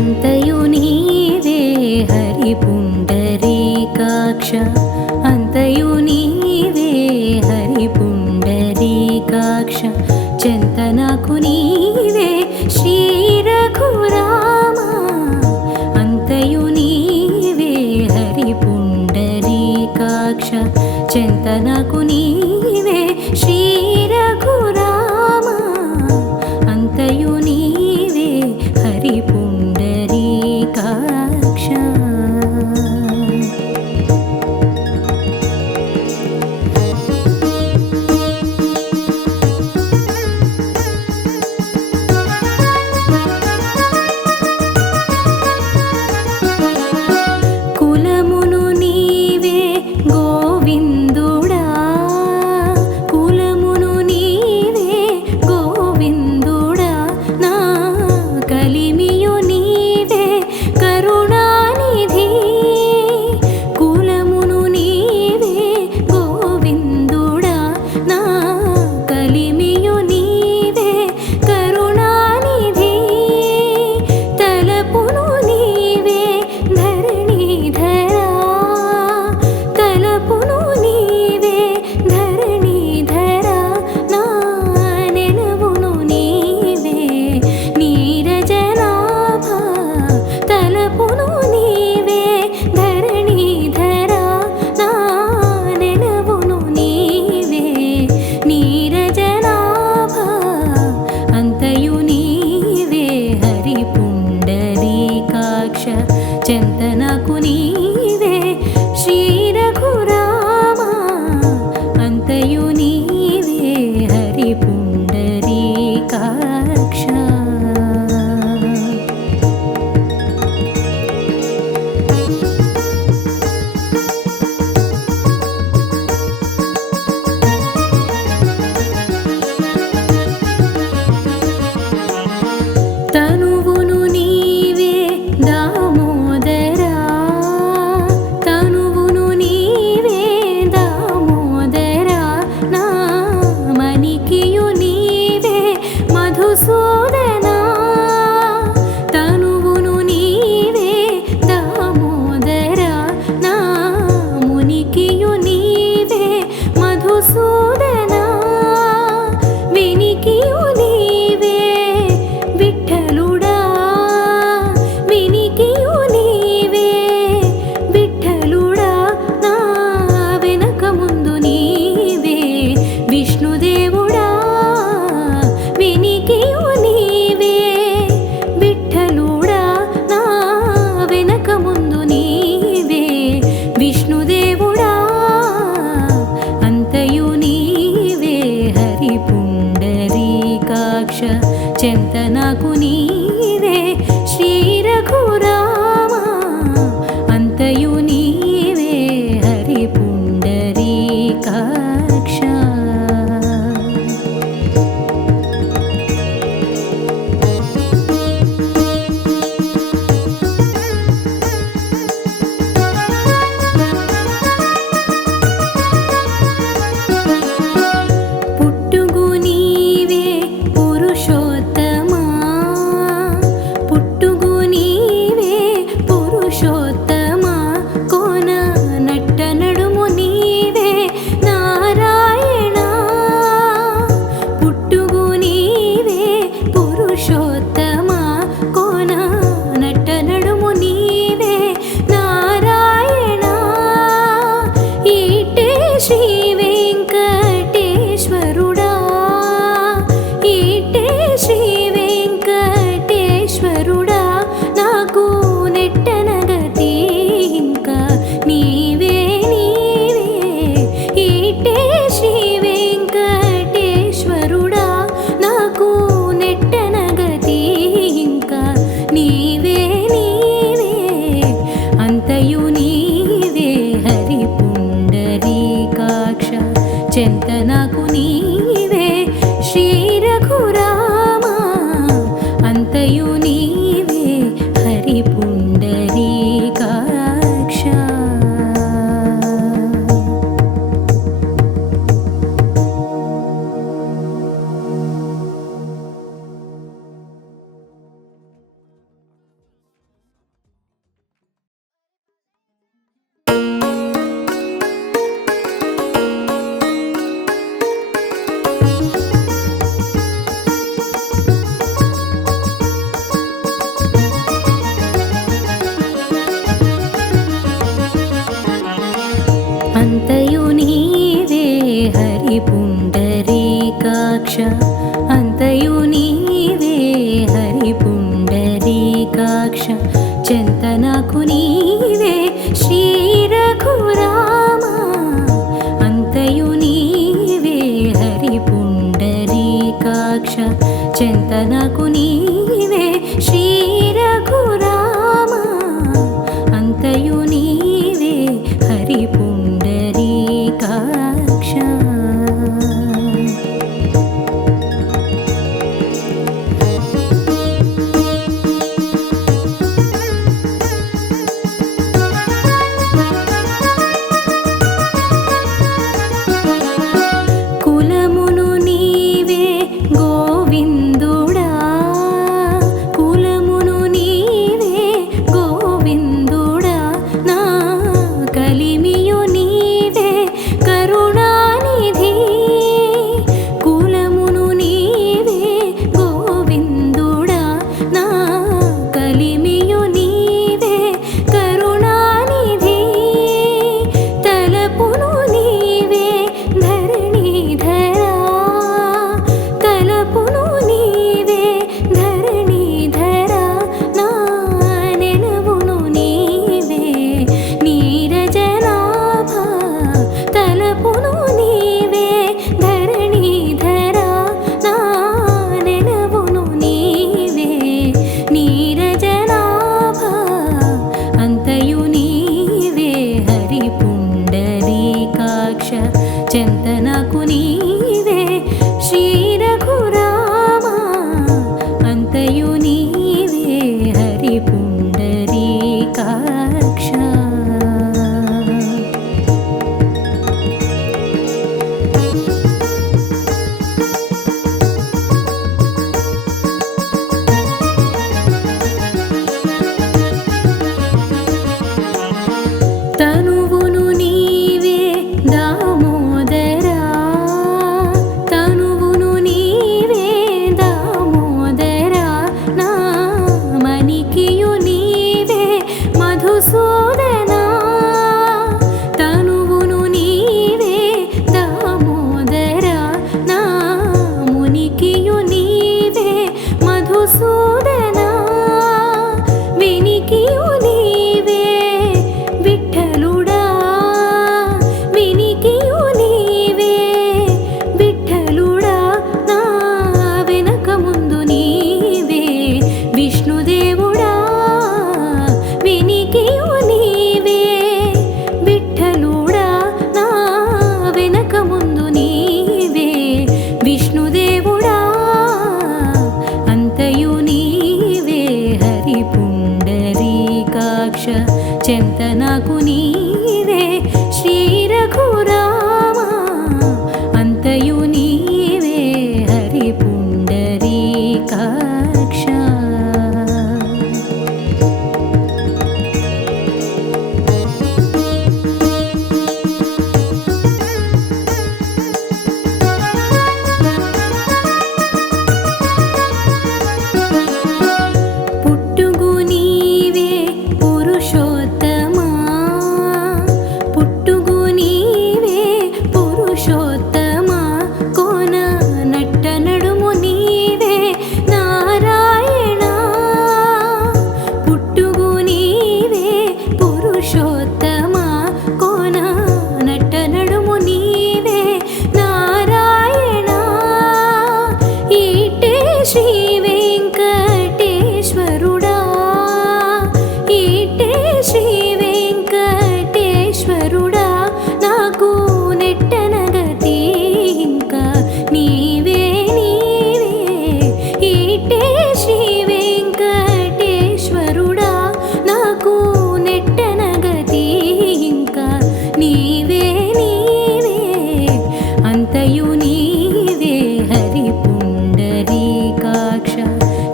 అంతయు నీవే హరి పుండరీకాక్ష అంతయు నీవే హరి పుండరీకాక్ష చెంతనకు నీవే శ్రీ రఘురామ అంతయు నీవే హరి పుండరీకాక్ష చెంతనకు నీవే శ్రీ రఘురామ అంతయు నీవే హరి పుండరీకాక్ష కులమును నీవే గోవిందుడా కులమును నీవే గోవిందుడా నా కలిమియు నీవే కరుణానిధి కులమును నీవే గోవిందుడా నా కలిమియు నీవే కరుణానిధి తలపును నీవే ధరణీధరా తలపును నీవే ధరణీధరా నా నెలవును నీవే నీరజనాభ తలపును నీవే ధరణీధరా నా నెలవును నీవే నీరజనాభ అంతయు నీవే హరి పుండరీకాక్ష చెంతనకు నీవే శ్రీ రఘురామ అంతయు నీవే హరి పుండరీకాక్ష తనువును నీవే దామోదరా తనువును నీవే దామోదరా నా మణికియు నీవే మధుసూదనా తనువును నీవే దామోదరా నా మునికియు నీవే మధుసూదనా వినికియు నీవే విఠలుడా వినికియు నీవే విఠలుడా నా వెనక ముందు నీవే విష్ణుదేవుడా వినికియు నీవే విఠలుడా నా వెనక ముందు నీవే విష్ణుదేవుడా అంతయు నీవే హరి పుండరీకాక్ష చెంతనకు నీవే శ్రీ రఘురామ అంతయు నీవే హరి పుండరీకాక్ష పుట్టుగు నీవే పురుషోత్తమా నాకు నీవే శ్రీ రఘురామ అంతయు నీవే హరి పుండరీకాక్ష కులమును నీవే గోవిందుడా కులమును నీవే గోవిందుడా నా కలిమియు నీవే కరుణానిధి కులమును నీవే గోవిందుడా నా కలిమియు నీవే కరుణానిధి తలపును నీవే ధరణీధరా తలపును నీవే ధరణీధరా నా నెలవును నీవే నీరజనాభ తలపును నీవే ధరణీధరా నా నెలవును నీవే నీరజనాభ అంతయు నీవే హరి పుండరీకాక్ష చెంత నాకు నీవే శ్రీ రఘురామ అంతయు నీవే హరి పుండరీకాక్ష తనువును నీవే దామోదరా తనువును నీవే దామోదరా నా మణికియు నీవే మధుసూదనా తనువును నీవే దామోదరా నా మునికియు నీవే మధుసూదనా వినికియు నీవే విఠలుడా వినికియు నీవే విఠలుడా నా వెనక ముందు నీవే విష్ణుదేవుడా వినికియు నీవే విఠలుడా నా వెనక ముందు నీవే విష్ణుదేవుడా అంతయు నీవే హరి పుండరీకాక్ష చెంత నాకు నీవే శ్రీ రఘురామ అంతయు నీవే హరి పుండరీకాక్ష పుట్టుగు నీవే పురుషోత్తమా పుట్టుగు నీవే పురుషోత్తమా కోన నట్ట నడుము నీవే నారాయణ పుట్టుగు నీవే పురుషోత్తమా కోన నట్ట నడుము నీవే నారాయణ ఈటే శ్రీ వెంకటేశ్వరుడా ఈటే శ్రీ వెంకటేశ్వరుడా నాకు నెట్టనగతి ఇంకా నీవే నీవే ఈటే శ్రీ వెంకటేశ్వరుడా నాకు నెట్టనగతి ఇంకా నీవే నీవే అంతయు నీవే హరి పుండరీకాక్ష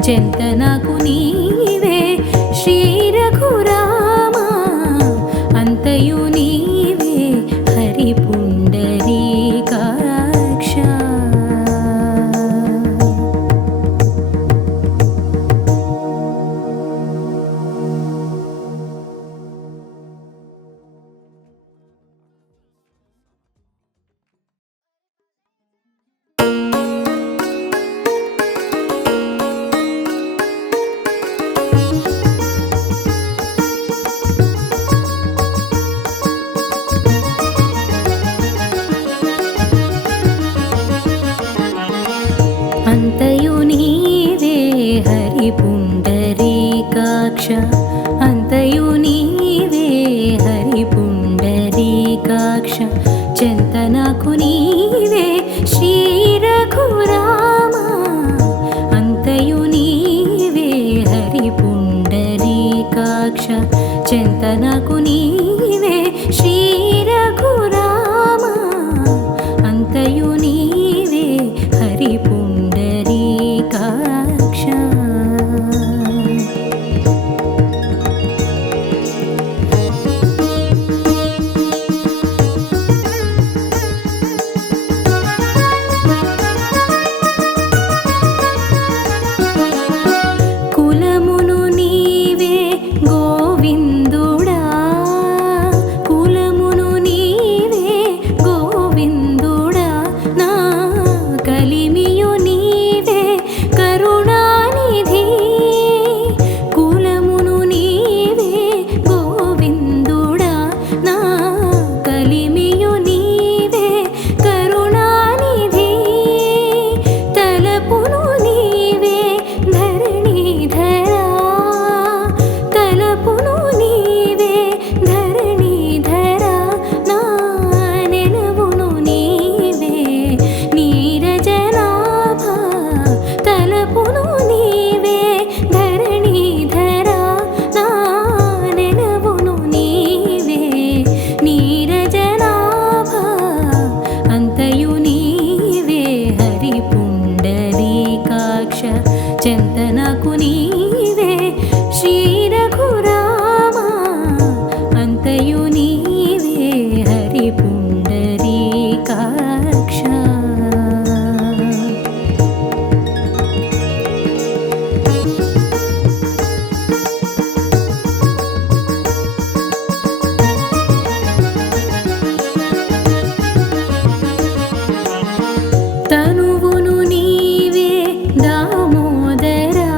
చెంత నాకు నీవే శ్రీ రఘురామ అంతయు నీవే హరి పుండరీకాక్ష అంతయు నీవే హరి పుండరీకాక్ష చెంత నాకు నీవే శ్రీ రఘురామ అంతయు నీవే హరి పుండరీకాక్ష చెంత నాకు నీవే శ్రీ రఘురామ అంతయు నీవే హరి పుండరీకాక్ష కులమును నీవే గోవిందుడా కులమును నీవే గోవిందుడా నా కలిమియు నీవే కరుణానిధి కులమును నీవే గోవిందుడా నా కలిమియు నీవే కరుణానిధి తలపును నీవే ధరణీధరా తలపును నీవే ధరణీధరా నా నెలవును నీవే నీరజనాభ తలపును నీవే ధరణీధరా నా నెలవును నీవే నీరజనాభ అంతయు నీవే హరి పుండరీకాక్ష చెంత నాకు నీవే శ్రీ రఘురామ అంతయు నీవే హరి పుండరీకాక్ష తనువును నీవే దామోదరా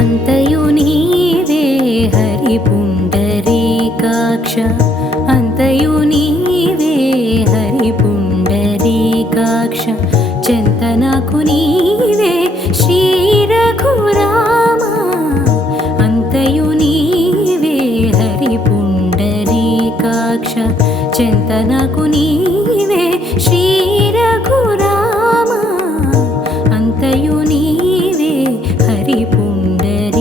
అంతయు నీవే హరి పుండరీకాక్ష అంతయు నీవే హరి పుండరీకాక్ష చింతనకు నీవే శ్రీ రఘురామ అంతయు నీవే హరి పుండరీకాక్ష చింతనకు నీవే శ్రీ రఘురామ అంతయు నీవే హరి పుండరీకాక్ష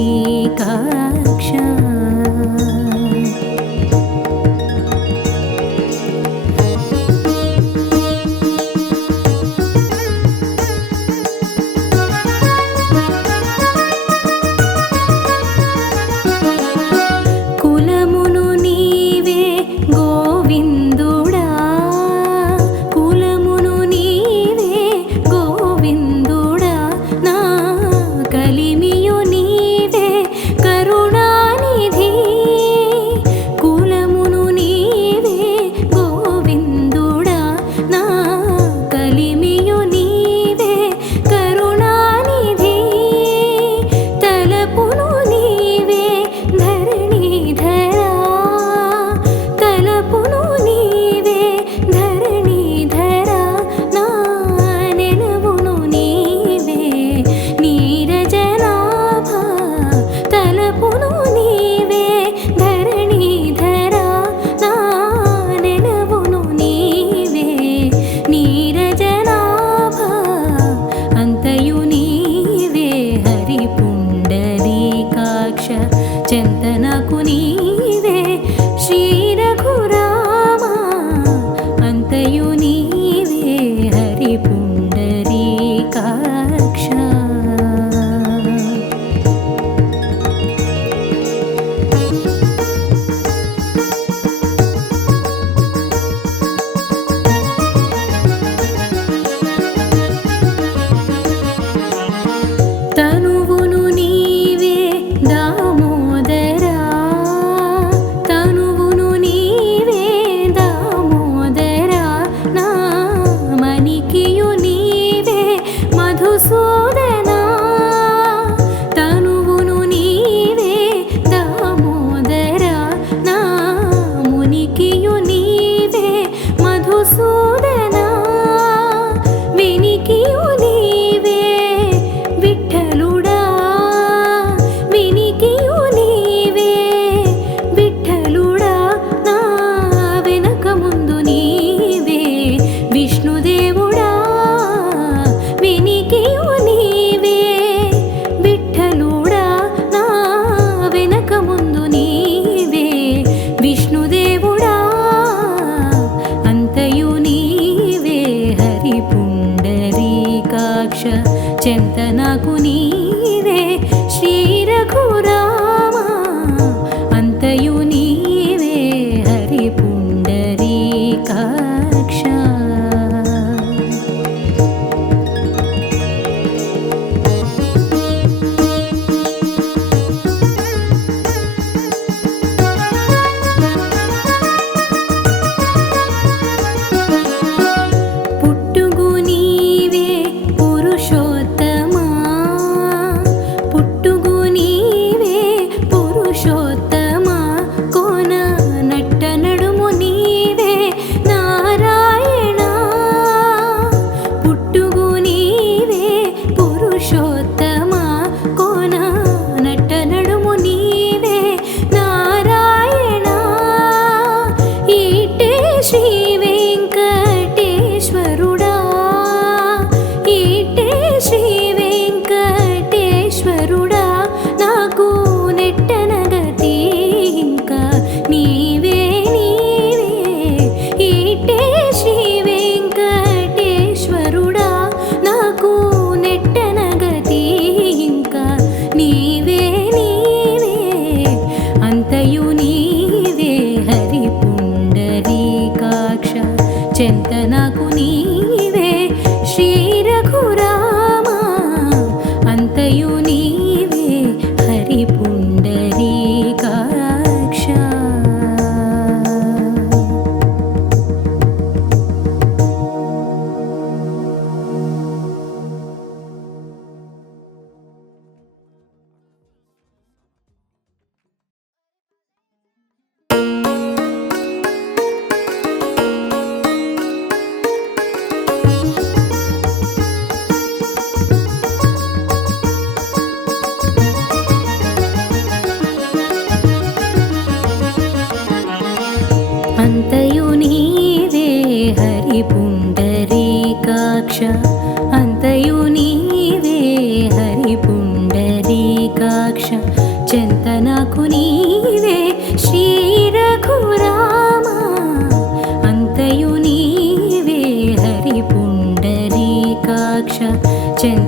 కులమును నీవే గోవిందుడా కులమును నీవే గోవిందుడా నా కలిమియు నీవే కరుణానిధి కులమును నీవే గోవిందుడా నా కలిమియు నీవే కరుణానిధి తలపును నీవే ధరణీధరా తలపును నీవే ధరణీధరా నా నెలవును నీవే నీరజనాభ తలపును నీవే ధరణీధరా నా నెలవును నీవే నీరజనాభ అంతయు నీవే హరి పుండరీకాక్ష చింతనకు నీవే శ్రీ రఘురామ అంతయు నీవే హరి పుండరీకాక్ష తనువును నీవే దామోదరా తనువును నీవే దామోదరా నా మణికియు నీవే మధుసూదనా తనువును నీవే దామోదరా నా మునికియు నీవే మధుసూదనా వినికియు నీవే విఠలుడా వినికియు నీవే విఠలుడా నా వెనక ముందు నీవే విష్ణుదేవుడా వినికియు నీవే విఠలుడా నా వెనక ముందు నీవే విష్ణుదేవుడా అంతయు నీవే హరి పుండరీకాక్ష చింతనకు నీవే శ్రీ రఘురామ అంతయు నీవే హరి పుండరీకాక్ష పుట్టుగు నీవే పురుషోత్తమా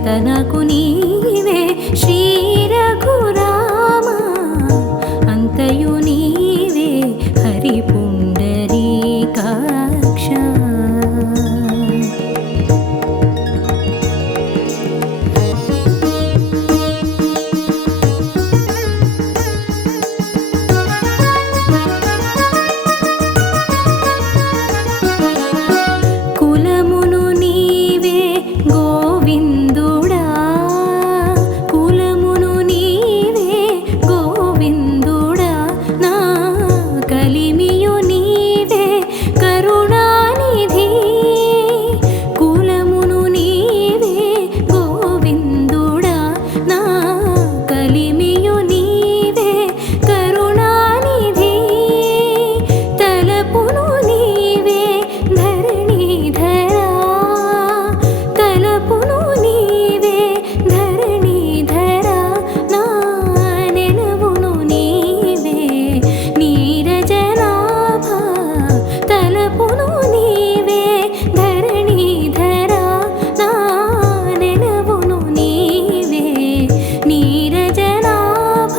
చెంత నాకు నీవే శ్రీ రఘురామ అంతయు నీవే హరి పుండరీకాక్ష కులమును నీవే గోవిందుడా కులమును నీవే గోవిందుడా నా కలిమియు నీవే కరుణానిధి కులమును నీవే గోవిందుడా నా కలిమియు నీవే కరుణానిధి తలపును నీవే ధరణీధరా తలపును నీవే ధరణీధరా నా నెలవును నీవే నీరజనాభ తలపును నీవే ధరణీధరా నా నెలవును నీవే నీరజనాభ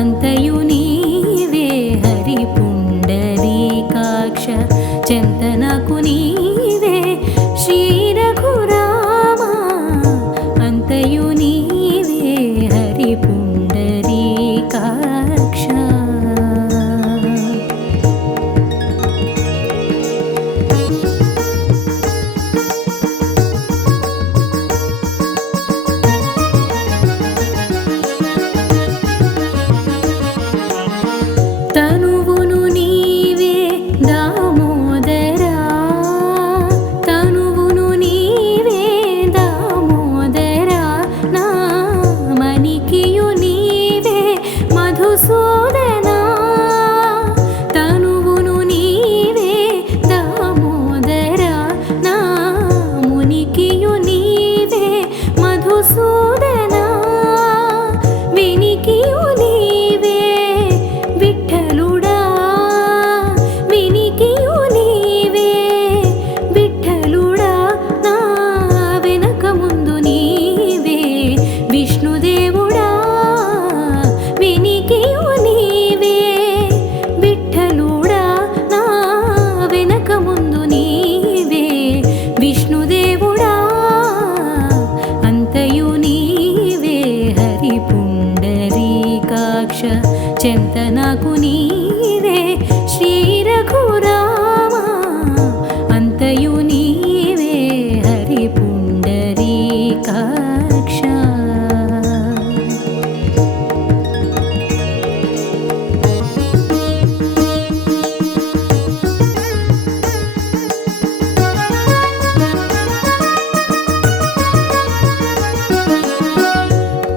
అంతయు నీవే హరి పుండరీకాక్ష చెంత నాకు నీవే శ్రీ రఘురామ అంతయు నీవే హరి పుండరీకాక్ష తనువును నీవే దామోదరా తనువును నీవే దామోదరా నా మణికియు నీవే మధుసూదనా తనువును నీవే దామోదరా నా మునికియు నీవే మధుసూదనా వినికియు నీవే విఠలుడా వినికియు నీవే విఠలుడా నా వెనక ముందు నీవే విష్ణుదేవుడా వినికియు నీవే విఠలుడా నా వెనక ముందు నీవే విష్ణుదేవుడా అంతయు నీవే హరి పుండరీకాక్ష చెంత నాకు నీవే శ్రీ రఘురామ అంతయు నీవే హరి పుండరీకాక్ష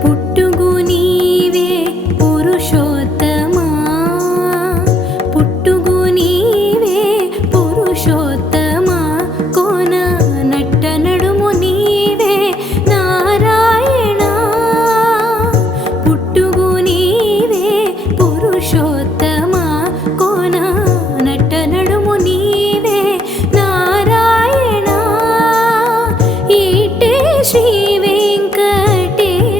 పుట్టుగు నీవే పురుషోత్తమా పుట్టుగు నీవే పురుషోత్తమా కోన నట్ట నడుము నీవే నారాయణ పుట్టుగు నీవే పురుషోత్తమా కోన నట్ట నడుము నీవే నారాయణ ఈటే శ్రీ వెంకటేశ్వరుడా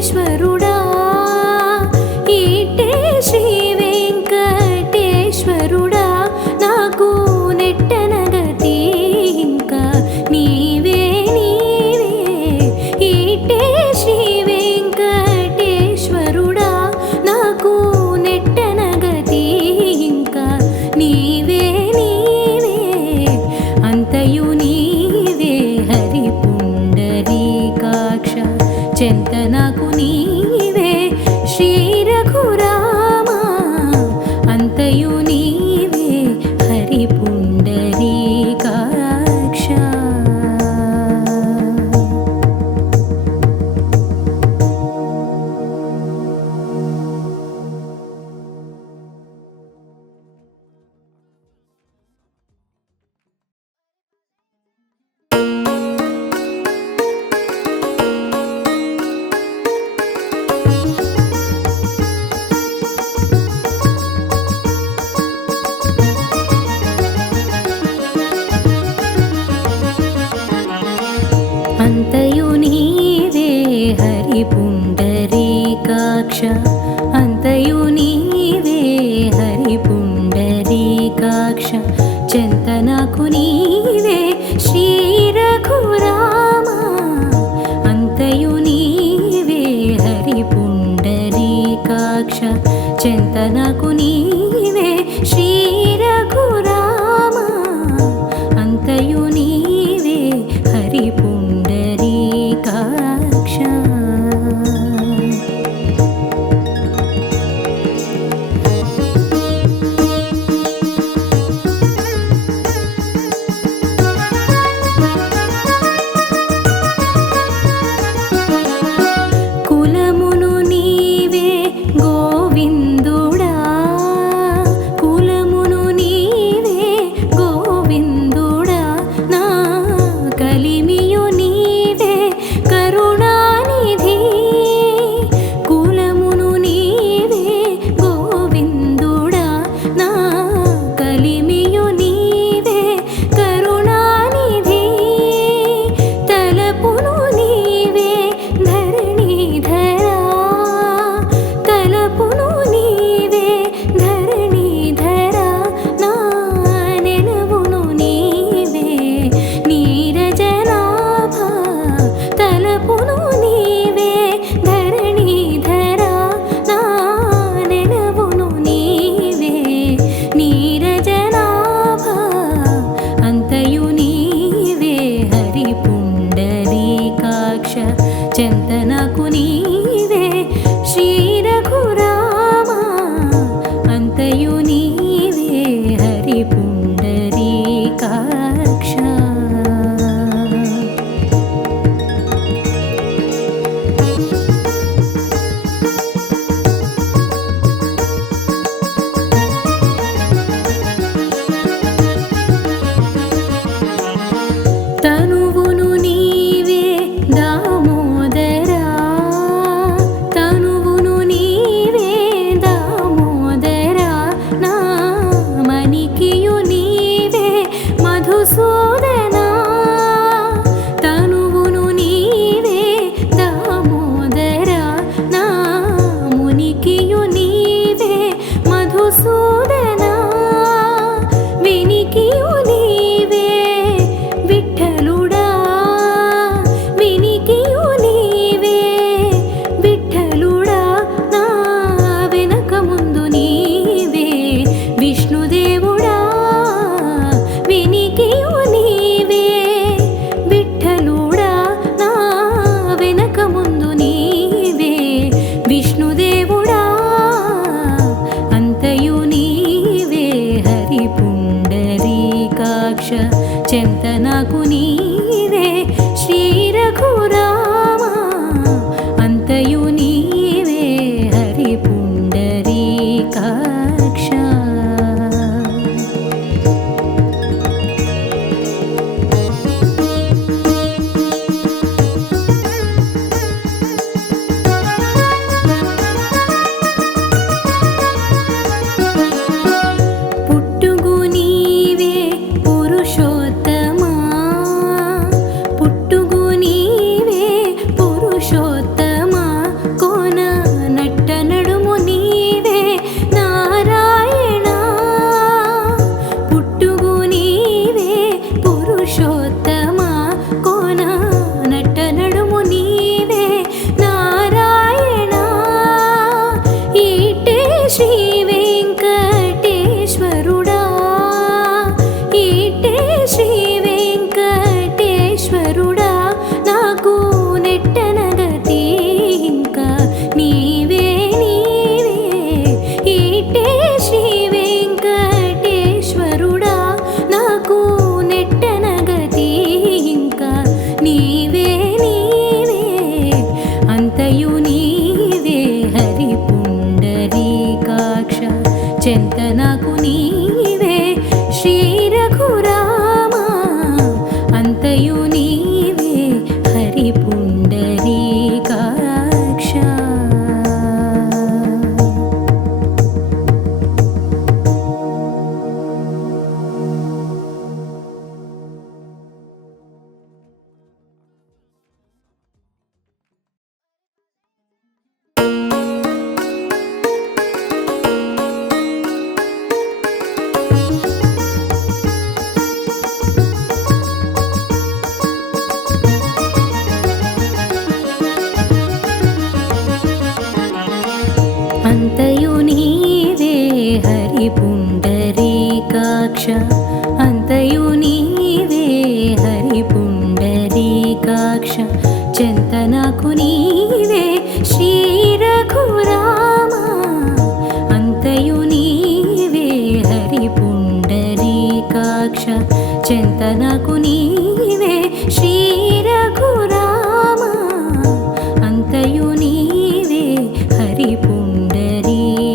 ఈటే శ్రీ వెంకటేశ్వరుడా నాకు నెట్టనగతి ఇంకా నీవే నీవే ఈటే శ్రీ వెంకటేశ్వరుడా నాకు నెట్టనగతి ఇంకా నీవే నీవే అంతయు నీవే హరి పుండరీకాక్ష చెంత నాకు నీవే శ్రీ రఘురామ అంతయు నీవే హరి పుండరీకాక్ష అంతయు నీవే హరి పుండరీకాక్ష చెంత నాకు నీవే శ్రీ రఘురామ అంతయు నీవే హరి పుండరీకాక్ష చెంత నాకు నీవే శ్రీ రఘురామ అంతయు నీవే హరి పుండరీకాక్ష కులమును నీవే గోవిందుడా కులమును నీవే గోవిందుడా నా కలిమియు నీవే కరుణానిధి కులమును నీవే గోవిందుడా నా కలిమియు నీవే కరుణానిధి తలపును నీవే ధరణీధరా తలపును నీవే ధరణీధరా నా నెలవును నీవే నీరజనాభ తలపును నీవే ధరణీధరా నా నెలవును నీవే నీరజనాభ అంతయు నీవే హరి పుండరీకాక్ష చెంత నాకు నీవే శ్రీ రఘురామ అంతయు నీవే హరి పుండరీకాక్ష తనువును నీవే దామోదరా అంతయు నీవే హరి పుండరీకాక్ష అంతయు నీవే హరి పుండరీకాక్ష చింతనకు నీవే శ్రీ రఘురామ అంతయు నీవే హరి పుండరీకాక్ష చింతనకు నీవే శ్రీ రఘురామ అంతయు నీవే హరి పుండరీకాక్ష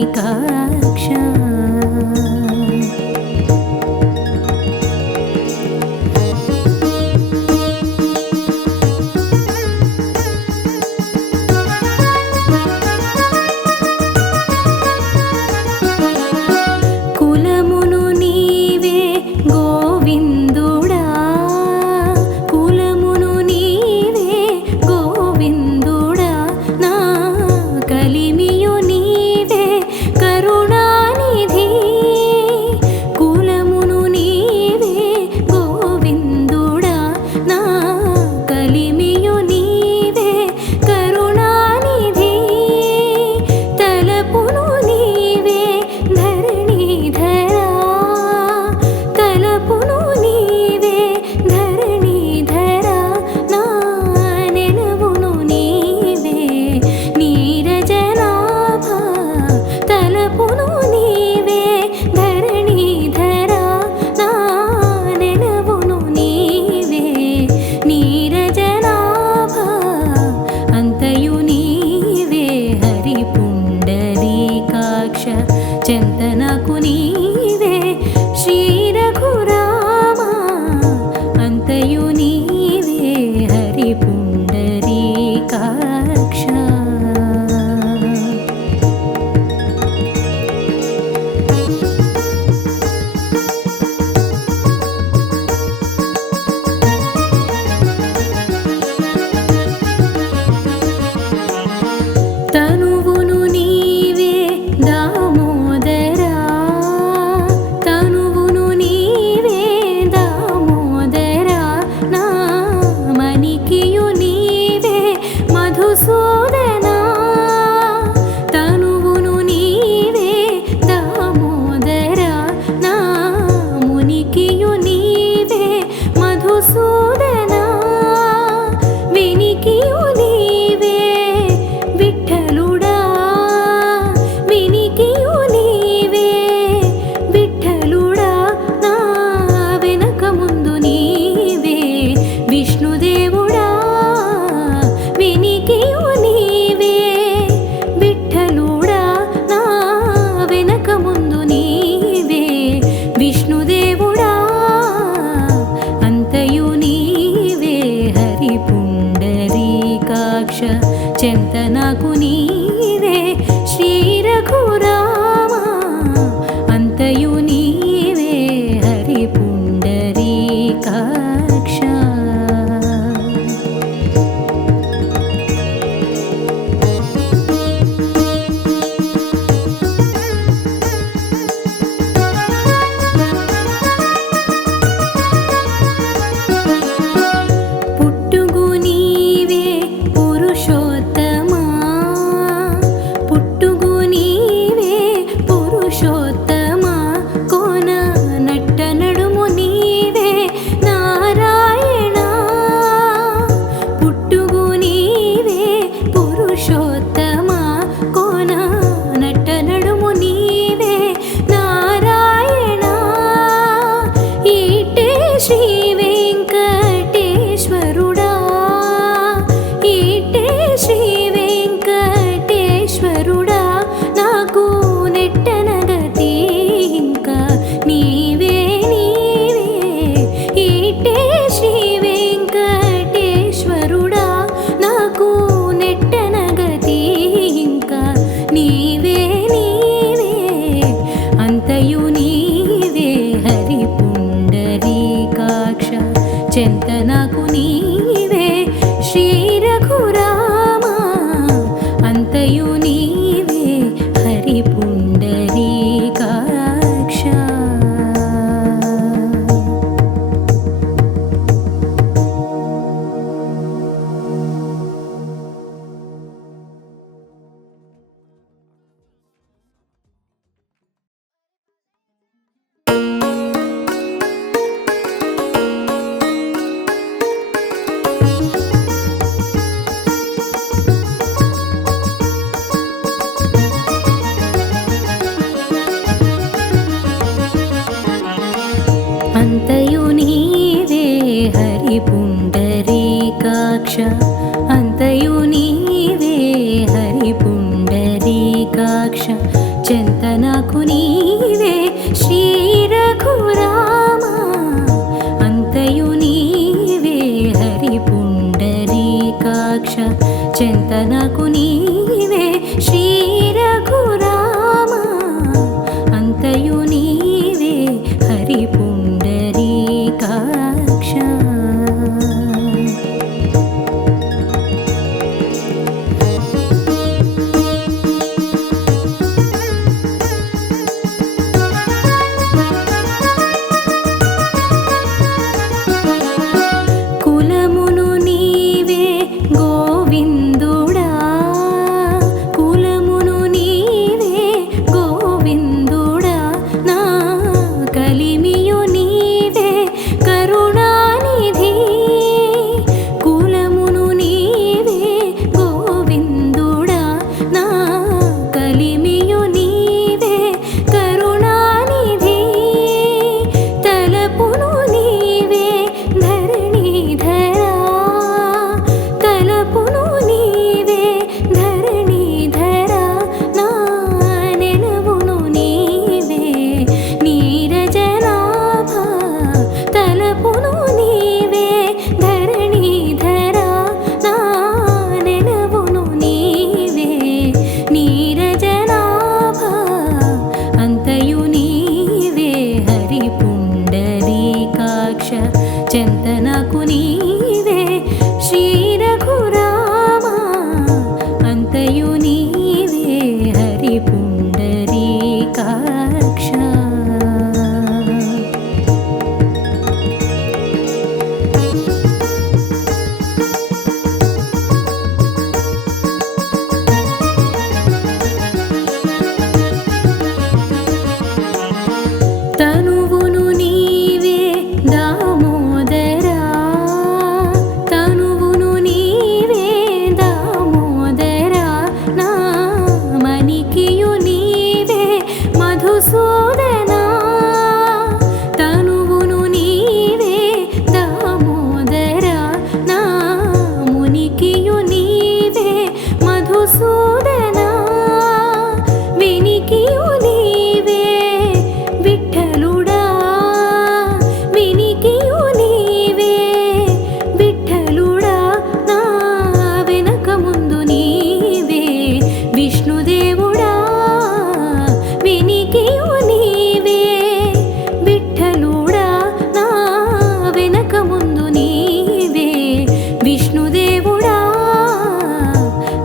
కులమును నీవే గోవిందుడా కులమును నీవే గోవిందుడా నా కలిమియు నీవే కరుణానిధి కులమును నీవే గోవిందుడా నా కలిమియు నీవే కరుణానిధి తలపును నీవే ధరణీధరా తలపును నీవే ధరణీధరా నా నెలవును నీవే నీరజనాభ తలపును నీవే ధరణీధరా నా నెలవును నీవే నీరజనాభ అంతయు నీవే హరి పుండరీకాక్ష చింతనకు నీవే శ్రీ రఘురామ అంతయు నీవే హరి పుండరీకాక్ష తనువును నీవే దామోదరా తనువును నీవే దామోదరా నా మణికియు నీవే మధుసూదనా తనువును నీవే దామోదరా నా మునికియు నీవే మధుసూదనా వినికియు నీవే విఠలుడా వినికియు నీవే విఠలుడా నా వెనక ముందు నీవే విష్ణుదేవుడా వినికియు నీవే విఠలుడా నా వెనక ముందు నీవే విష్ణుదేవుడా అంతయు నీవే హరి పుండరీకాక్ష చింతనకు నీవే శ్రీ రఘురామ అంతయు నీవే హరి పుండరీకాక్ష పుట్టుగు నీవే పురుషోత్తమా చెంత నాకు నీవే శ్రీ రఘురామ అంతయు నీవే హరి పుండరీకాక్ష చెంత నాకు నీవే శ్రీ రఘురామ అంతయు నీవే హరి పుండరీకాక్ష తనువును నీవే దామోదరా తనువును నీవే దామోదరా నా మణికియు నీవే మధుసూదనా తనువును నీవే దామోదరా నా మునికియు నీవే మధుసూదనా వినికియు నీవే విఠలుడా వినికియు నీవే విఠలుడా నా వెనక ముందు నీవే విష్ణుదేవుడా వినికియు నీవే విఠలుడా నా వెనక ముందు నీవే విష్ణుదేవుడా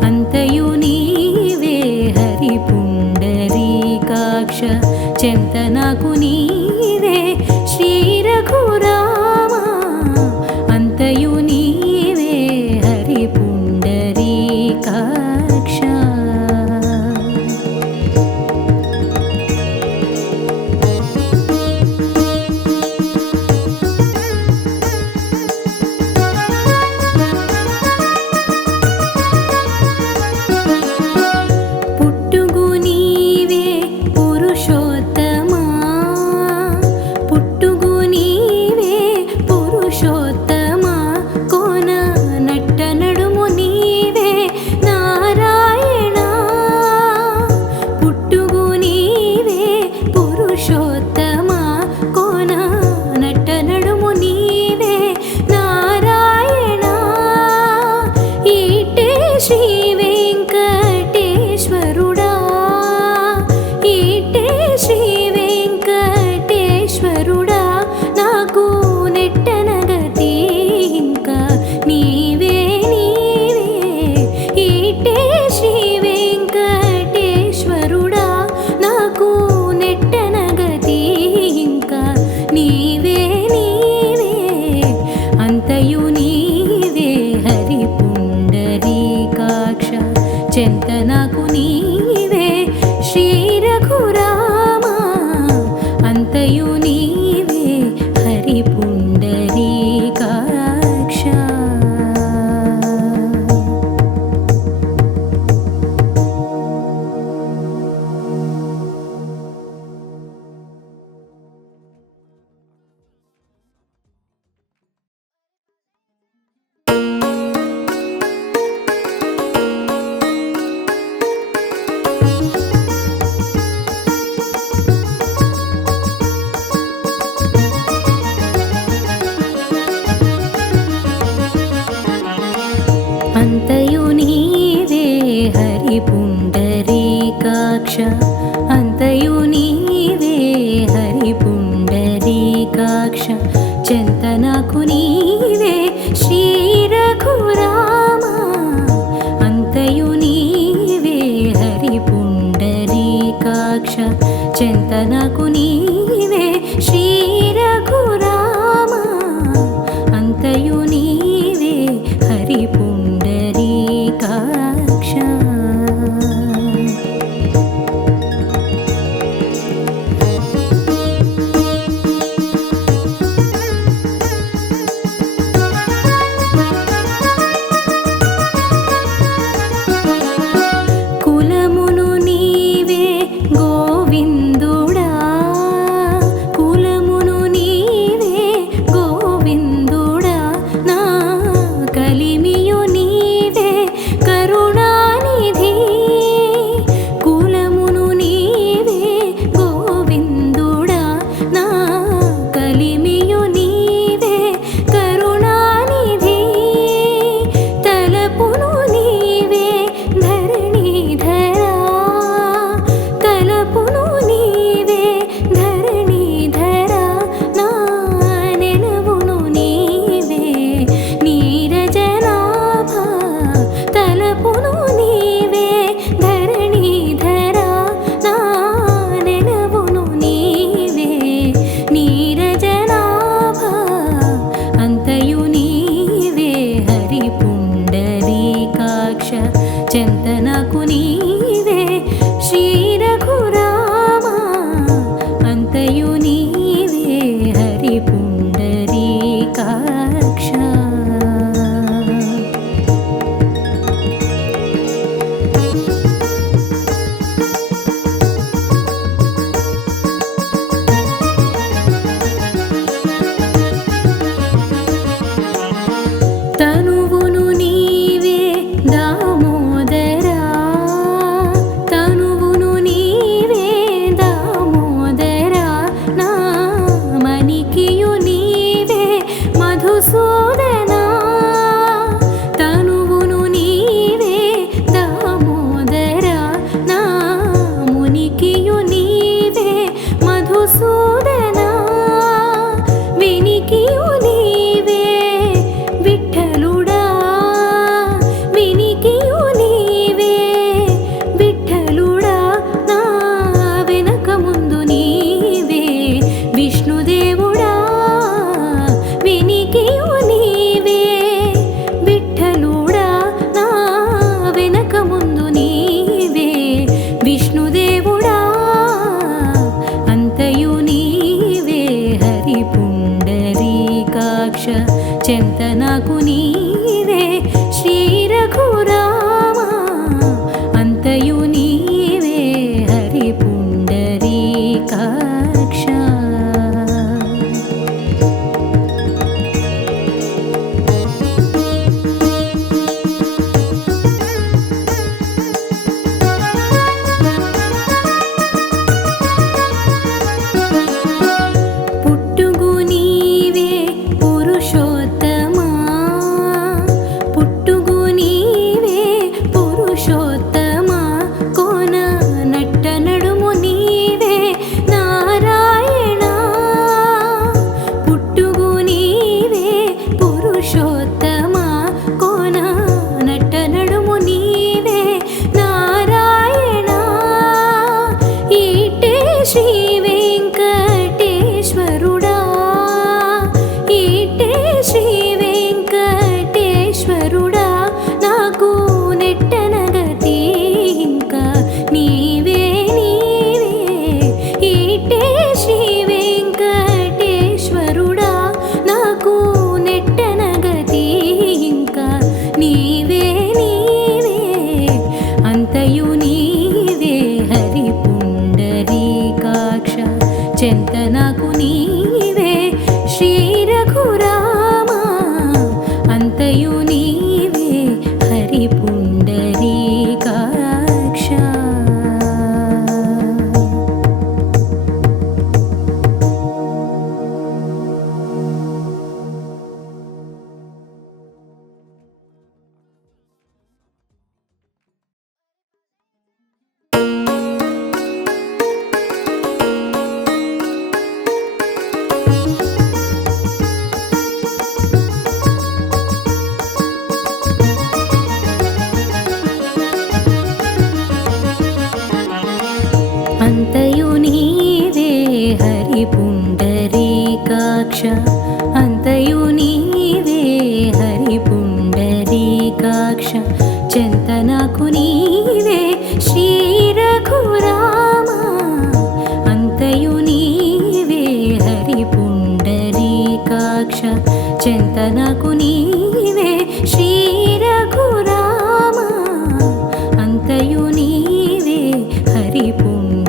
అంతయు నీవే హరి పుండరీకాక్ష చెంత నాకు నీవే శ్రీ రఘురామ అంతయు నీవే హరి పుండరీకాక్ష పుట్టుగు నీవే పురుషోత్తమా పుట్టుగు నీవే పురుషోత్తమా కోన నట్ట నడుము నీవే నారాయణ పుట్టుగు నీవే పురుషోత్తమా కోన నట్ట నడుము నీవే నారాయణ ఈటే శ్రీ వెంకటేశ్వరుడా ఈటే శ్రీ వెంకటేశ్వరుడా నాకు నెట్టనగతి ఇంకా నీవే నీవే ఈటే శ్రీ వెంకటేశ్వరుడా నాకు నెట్టనగతి ఇంకా నీవే నీవే అంతయు నీవే హరి పుండరీకాక్ష చెంత నాకు నీవే శ్రీ రఘురామ అంతయు నీవే హరి పుండరీకాక్ష అంతయు నీవే హరి పుండరీకాక్ష చెంత నాకు నీవే శ్రీ రఘురామ అంతయు నీవే హరి పుండరీకాక్ష చెంత నాకు నీవే శ్రీ రఘురామ అంతయు నీవే హరి పుండరీకాక్ష కులమును నీవే గోవిందుడా కులమును నీవే గోవిందుడా నా కలిమియు నీవే కరుణానిధి కులమును నీవే గోవిందుడా నా కలిమియు నీవే కరుణానిధి తలపును నీవే ధరణీధరా తలపును నీవే ధరణీధరా నా నెలవును నీవే నీరజనాభ తలపును నీవే ధరణీధరా నా నెలవును నీవే నీరజనాభ అంతయు నీవే హరి పుండరీకాక్ష చెంత నాకు నీవే శ్రీ రఘురామ అంతయు నీవే హరి పుండరీకాక్ష తనువును నీవే దామోదరా అంతయు నీవే హరి పుండరీకాక్ష అంతయు నీవే హరి పుండరీకాక్ష చింతనకు నీవే శ్రీ రఘురామ అంతయు నీవే హరి పుండరీకాక్ష చింతనకు నీవే శ్రీ రఘురామ అంతయు నీవే హరి పుండరీకాక్ష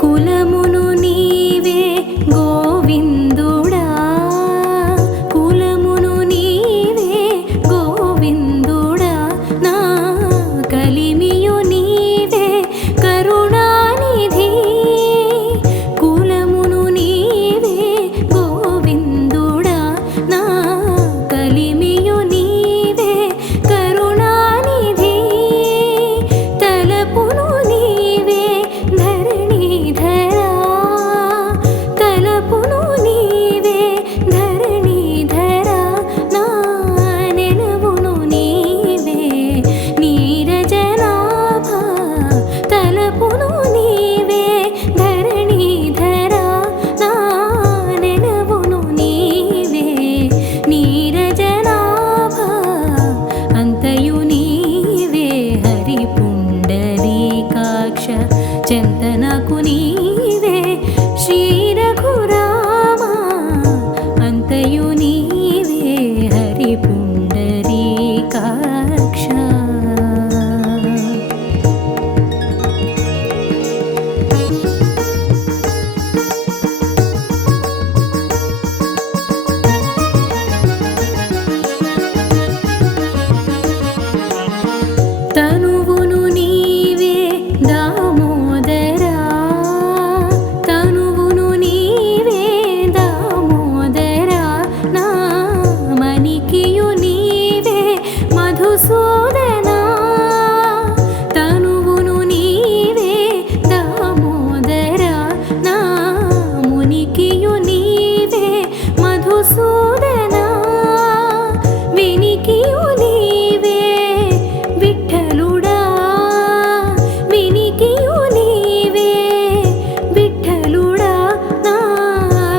కులమును నీవే గోవిందుడా కులమును నీవే గోవిందుడా నా కలిమియు నీవే కరుణానిధి కులమును నీవే గోవిందుడా నా కలిమియు నీవే కరుణానిధి తలపును నీవే ధరణీధరా తలపును నీవే ధరణీధరా నా నెలవును నీవే నీరజనాభ తలపును నీవే ధరణీధరా నా నెలవును నీవే నీరజనాభ అంతయు నీవే హరి పుండరీకాక్ష చింతనకు నీవే శ్రీ రఘురామ అంతయు నీవే హరి పుండరీకాక్ష తనువును నీవే దామోదరా తనువును నీవే దామోదరా నా మణికియు నీవే మధుసూదనా తనువును నీవే దామోదరా నా మునికియు నీవే మధుసూదనా వినికియు నీవే విఠలుడా వినికియు నీవే విఠలుడా నా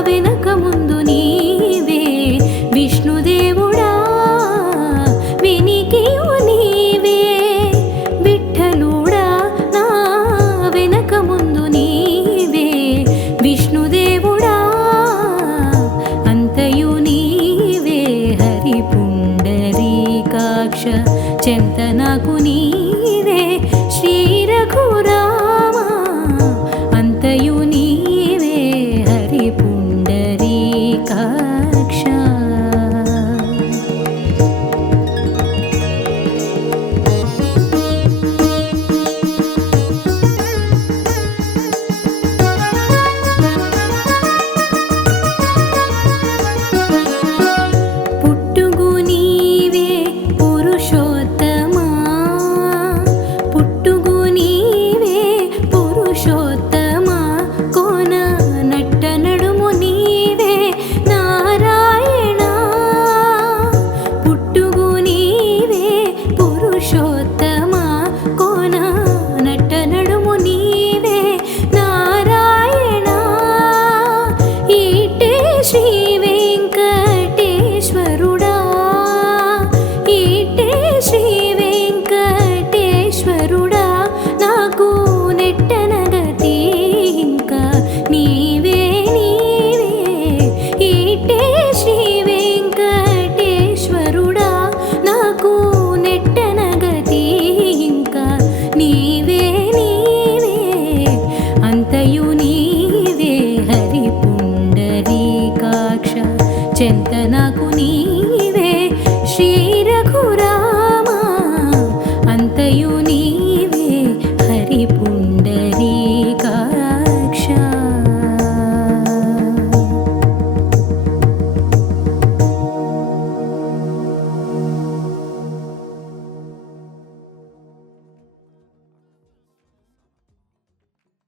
వెనక ముందు నీవే విష్ణుదేవుడా వినికియు నీవే విఠలుడా నా వెనక ముందు నీవే విష్ణుదేవుడా అంతయు నీవే హరి పుండరీకాక్ష చింతనకు నీ